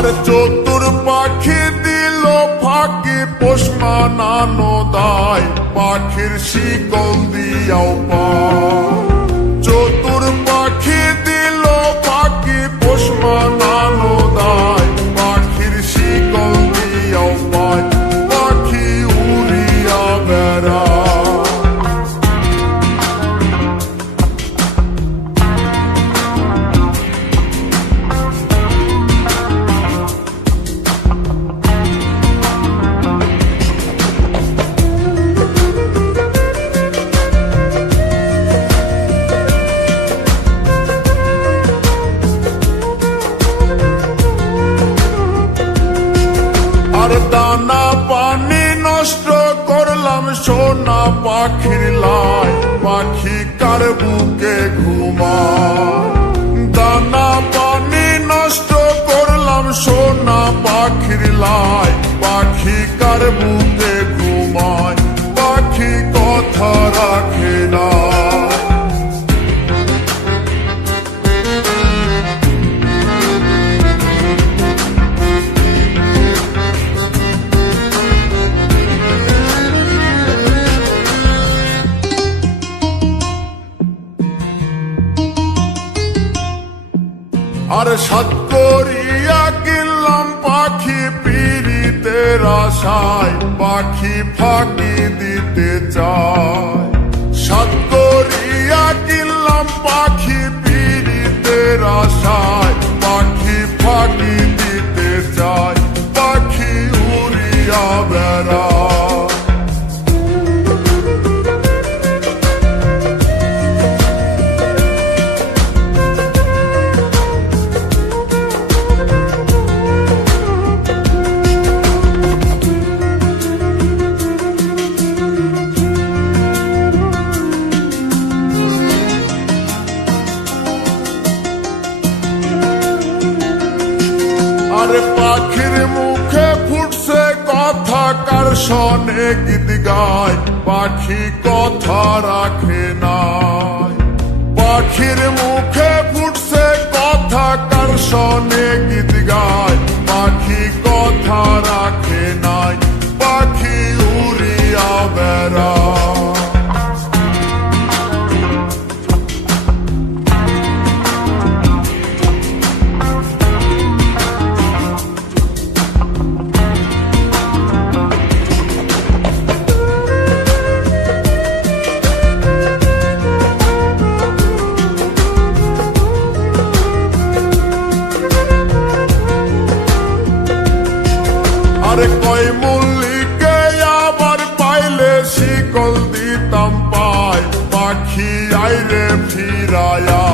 আর চতুর পাখি দিল ফাঁকি পোষ মানানো দায় পাখির শিকল দিয়াও পায়। চতুর পাখি দিল ফাঁকি পোষ মানানো দায় পাখির শিকল দিয়াও পায়। পাখি উড়িয়া বেড়ায়। আর দানা পানি নষ্ট করলাম সোনা পাখির লাই পাখি কার বুকে ঘুমায়। দানা পানি নষ্ট করলাম সোনা পাখির লাই পাখি কার বুকে ঘুমায়। পাখি কথা রাখে না। আর সাত করিয়া কিনলাম পাখি পীড়িতের আশায় পাখি ফাঁকি দিতে চায়। সাত করিয়া কিনলাম পাখি পীড়িতের আশায় পাখি ফাঁকি দিতে চায়। পাখি উড়িয়া বেড়ায়। আরে পাখির মুখে ফুটছে কথা কার শোনে গীত গায় পাখি কথা রাখে নাই। পাখির মুখে ফুটছে কথা কার শোনে গীত গায় পাখি কথা রাখে নাই। পাখি উড়িয়া বেড়ায়। আরে কয় মল্লিকে আবার পাইলে শিকল দিতাম পায় পাখি আইরে ফিরায়া।